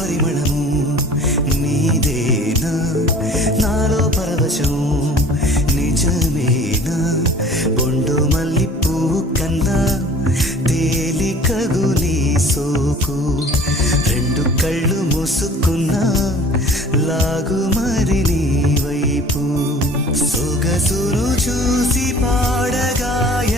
పరిమళము నీదేనా నాలో పరవశం నిజమేనా బొండు మల్లి పువ్వు కన్నా తేలికగు నీ సోకు రెండు కళ్ళు మూసుకున్నా లాగు మరి నీ వైపు సొగసును చూసి పాడగాయ